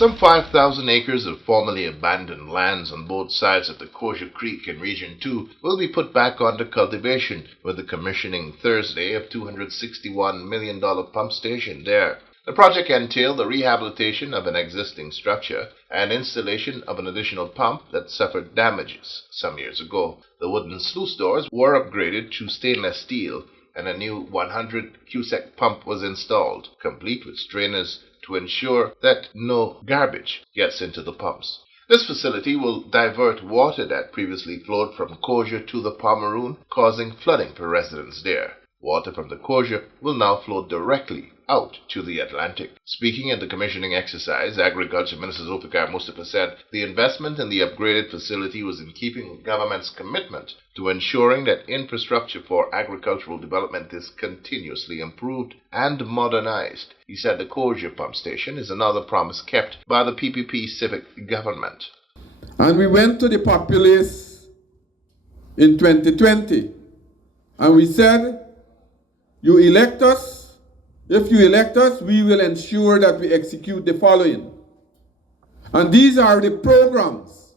Some 5,000 acres of formerly abandoned lands on both sides of the COZIER Creek in Region 2 will be put back under cultivation with the commissioning Thursday of $261 million pump station there. The project entailed the rehabilitation of an existing structure and installation of an additional pump that suffered damages some years ago. The wooden sluice doors were upgraded to stainless steel, and a new 100 cubic pump was installed, complete with strainers to ensure that no garbage gets into the pumps. This facility will divert water that previously flowed from COZIER to the Pomeroon, causing flooding for residents there. Water from the COZIER will now flow directly out to the Atlantic. Speaking at the commissioning exercise, Agriculture Minister Zulfikar Mustafa said the investment in the upgraded facility was in keeping with government's commitment to ensuring that infrastructure for agricultural development is continuously improved and modernized. He said the COZIER pump station is another promise kept by the PPP civic government. And we went to the populace in 2020 and we said, you elect us. If you elect us, we will ensure that we execute the following. And these are the programs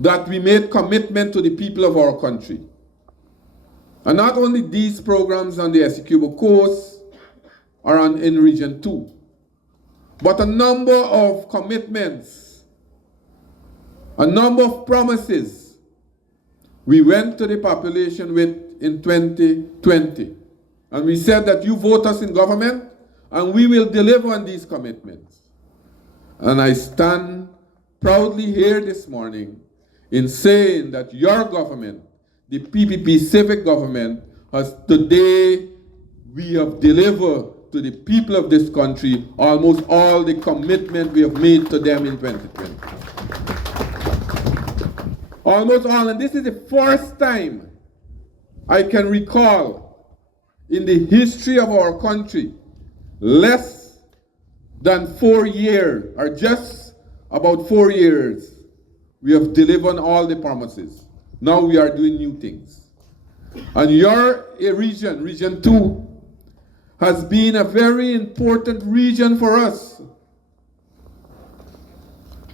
that we made commitment to the people of our country. And not only these programs on the Essequibo Coast or in Region 2, but a number of commitments, a number of promises we went to the population with in 2020. And we said that you vote us in government and we will deliver on these commitments. And I stand proudly here this morning in saying that your government, the PPP civic government, has today, we have delivered to the people of this country almost all the commitment we have made to them in 2020. Almost all, and this is the first time I can recall in the history of our country, less than 4 years, or just about 4 years, we have delivered all the promises. Now we are doing new things. And your region, Region 2, has been a very important region for us.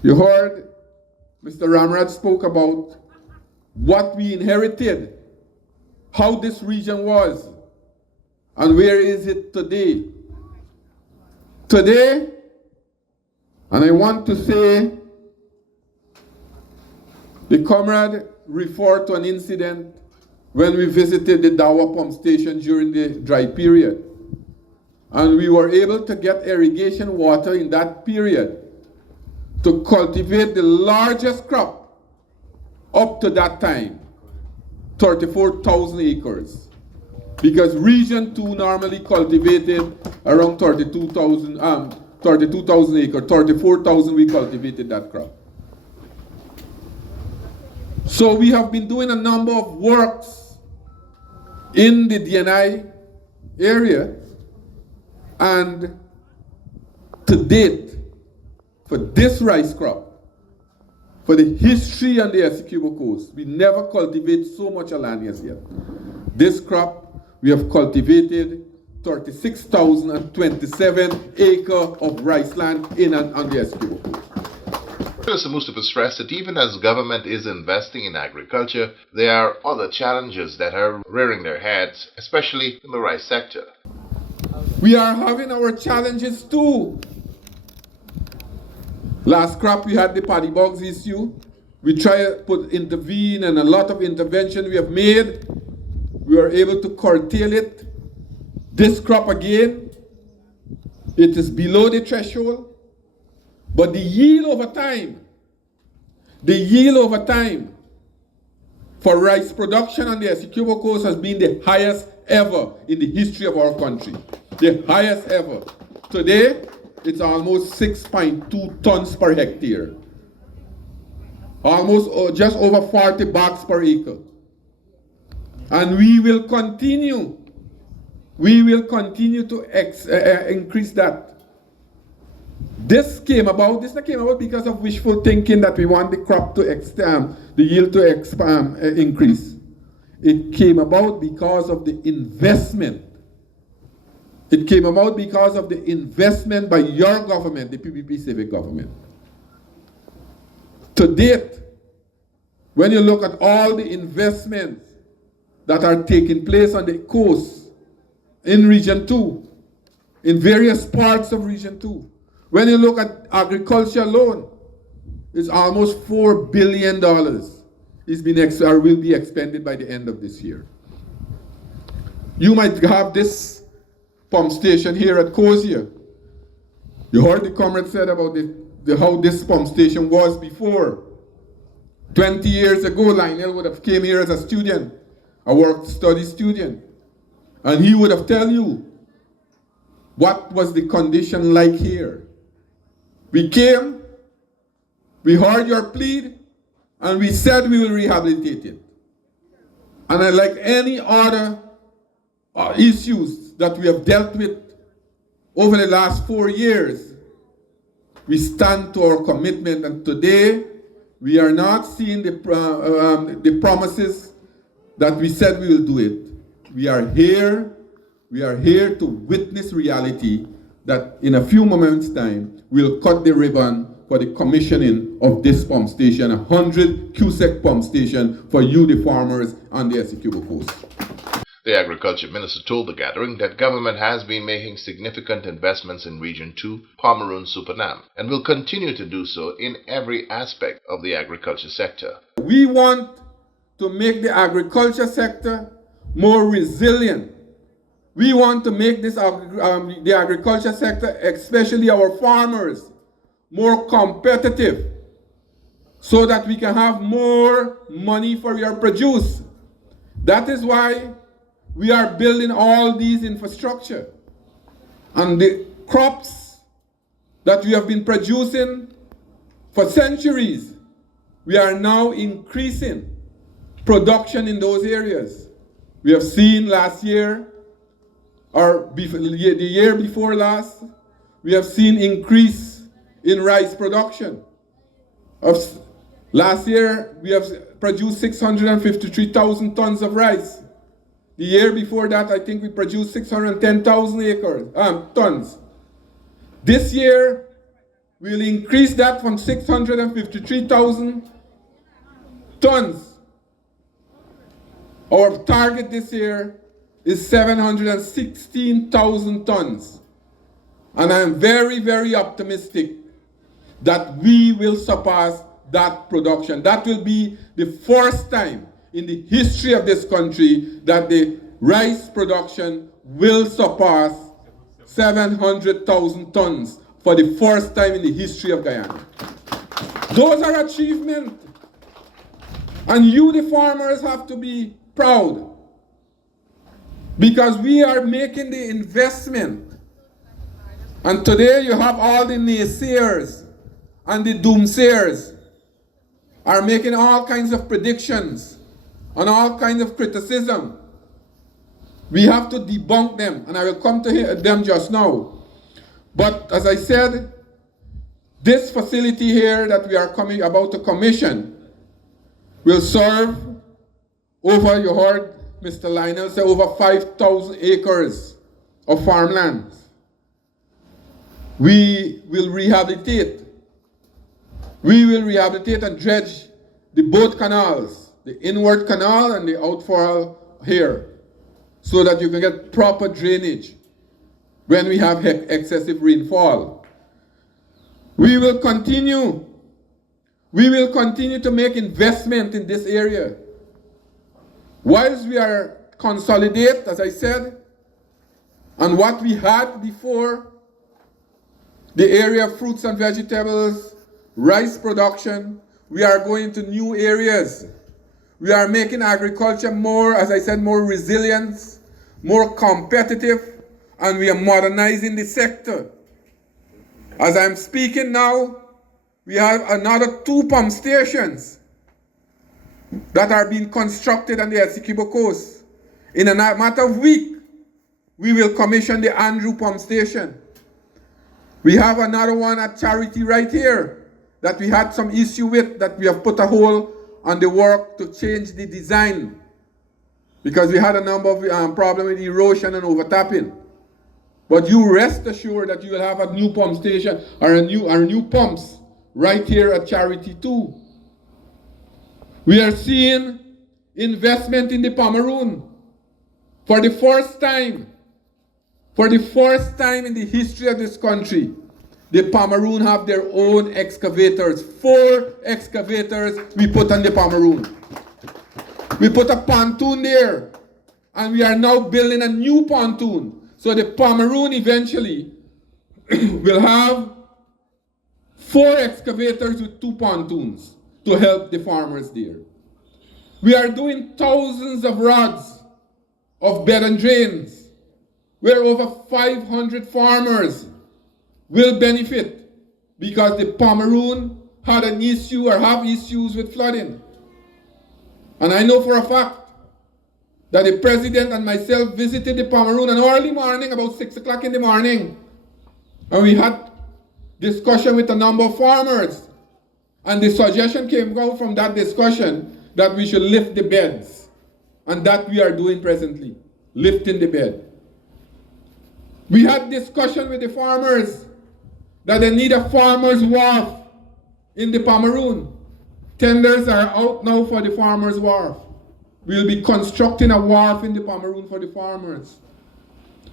You heard Mr. Ramraj spoke about what we inherited, how this region was, and where is it today? Today, and I want to say, the comrade referred to an incident when we visited the Dawa pump station during the dry period. And we were able to get irrigation water in that period to cultivate the largest crop up to that time, 34,000 acres. Because Region 2 normally cultivated around 32,000 acres, 34,000 we cultivated that crop. So we have been doing a number of works in the DNI area, and to date, for this rice crop, for the history on the Essequibo Coast, we never cultivate so much land as yet. This crop, we have cultivated 36,027 acres of rice land in and on the Essequibo Coast. Mr. Mustafa stressed that even as government is investing in agriculture, there are other challenges that are rearing their heads, especially in the rice sector. We are having our challenges too. Last crop we had the paddy bugs issue. We try to intervene, and a lot of intervention we have made. We were able to curtail it. This crop again, it is below the threshold, but the yield over time for rice production on the Essequibo Coast has been the highest ever in the history of our country. The highest ever. Today, it's almost 6.2 tons per hectare. Almost just over 40 bags per acre. And we will continue to increase that. This came about because of wishful thinking that we want the crop to the yield to increase. It came about because of the investment It came about because of the investment by your government, the PPP civic government. To date, when you look at all the investments that are taking place on the coast, in Region 2, in various parts of Region 2, when you look at agriculture alone, it's almost $4 billion. Will be expended by the end of this year. You might have this pump station here at COZIER. You heard the comrade said about how this pump station was before. 20 years ago, Lionel would have came here as a student, a work-study student, and he would have tell you what was the condition like here. We came, we heard your plea, and we said we will rehabilitate it. And like any other issues that we have dealt with over the last 4 years, we stand to our commitment, and today we are not seeing the promises that we said we will do it. We are here to witness reality that in a few moments' time we'll cut the ribbon for the commissioning of this pump station, a 100 cubic pump station for you, the farmers on the Essequibo coast. The Agriculture Minister told the gathering that government has been making significant investments in Region 2, Pomeroon, Supanam, and will continue to do so in every aspect of the agriculture sector. We want to make the agriculture sector more resilient. We want to make the agriculture sector, especially our farmers, more competitive so that we can have more money for your produce. That is why we are building all these infrastructure. And the crops that we have been producing for centuries, we are now increasing production in those areas. We have seen last year, or the year before last, we have seen increase in rice production. Last year, we have produced 653,000 tons of rice. The year before that, I think we produced 610,000 tons. This year, we'll increase that from 653,000 tons. Our target this year is 716,000 tons. And I'm very, very optimistic that we will surpass that production. That will be the first time in the history of this country that the rice production will surpass 700,000 tons for the first time in the history of Guyana. Those are achievements. And you, the farmers, have to be proud because we are making the investment. And today you have all the naysayers and the doomsayers are making all kinds of predictions and all kinds of criticism. We have to debunk them, and I will come to them just now. But as I said, this facility here that we are about to commission will serve over, you heard Mr. Lionel say, over 5,000 acres of farmland. We will rehabilitate. We will rehabilitate and dredge the both canals, the inward canal and the outfall here, so that you can get proper drainage when we have excessive rainfall. We will continue to make investment in this area. Whilst we are consolidate, as I said, on what we had before, the area of fruits and vegetables, rice production, we are going to new areas. We are making agriculture more, as I said, more resilient, more competitive, and we are modernizing the sector. As I'm speaking now, we have another 2 pump stations that are being constructed on the Essequibo coast. In a matter of week, we will commission the Andrew pump station. We have another one at Charity right here that we had some issue with, that we have put a hold on the work to change the design because we had a number of problems with erosion and overtapping. But you rest assured that you will have a new pump station or new pumps right here at Charity 2. We are seeing investment in the Pomeroon. For the first time in the history of this country, the Pomeroon have their own excavators. 4 excavators we put on the Pomeroon. We put a pontoon there, and we are now building a new pontoon. So the Pomeroon eventually will have 4 excavators with 2 pontoons to help the farmers there. We are doing thousands of rods of bed and drains, where over 500 farmers will benefit because the Pomeroon had an issue or have issues with flooding. And I know for a fact that the president and myself visited the Pomeroon an early morning, about 6 o'clock in the morning, and we had discussion with a number of farmers. And the suggestion came out from that discussion that we should lift the beds. And that we are doing presently, lifting the bed. We had discussion with the farmers that they need a farmer's wharf in the Pomeroon. Tenders are out now for the farmer's wharf. We'll be constructing a wharf in the Pomeroon for the farmers.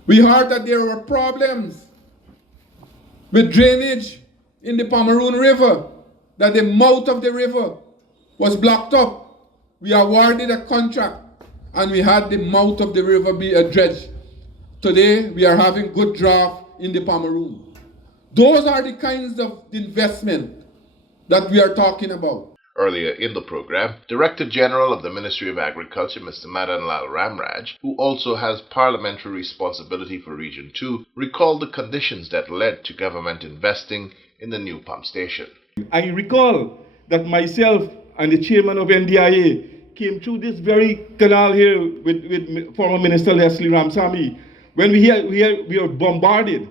We heard that there were problems with drainage in the Pomeroon River, that the mouth of the river was blocked up. We awarded a contract and we had the mouth of the river be dredged. Today we are having good draft in the Pomeroon. Those are the kinds of investment that we are talking about. Earlier in the program, Director General of the Ministry of Agriculture, Mr. Madan Lal Ramraj, who also has parliamentary responsibility for Region 2, recalled the conditions that led to government investing in the new pump station. I recall that myself and the chairman of NDIA came through this very canal here with former Minister Leslie Ramsamy. When we were bombarded,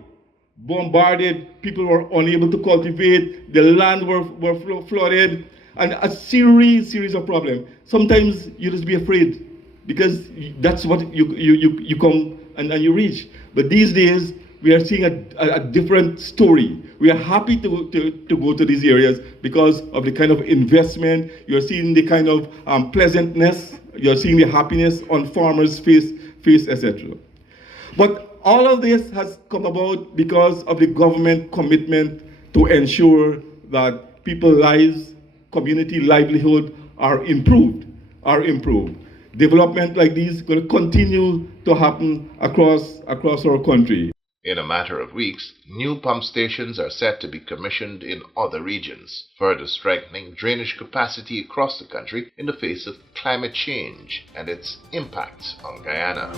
people were unable to cultivate, the land were flooded, and a series of problems. Sometimes you just be afraid because that's what you come and you reach. But these days, we are seeing a different story. We are happy to go to these areas because of the kind of investment. You're seeing the kind of pleasantness. You're seeing the happiness on farmers' face, etc. But all of this has come about because of the government commitment to ensure that people's lives, community livelihood are improved. Development like these is going to continue to happen across our country. In a matter of weeks, new pump stations are set to be commissioned in other regions, further strengthening drainage capacity across the country in the face of climate change and its impacts on Guyana.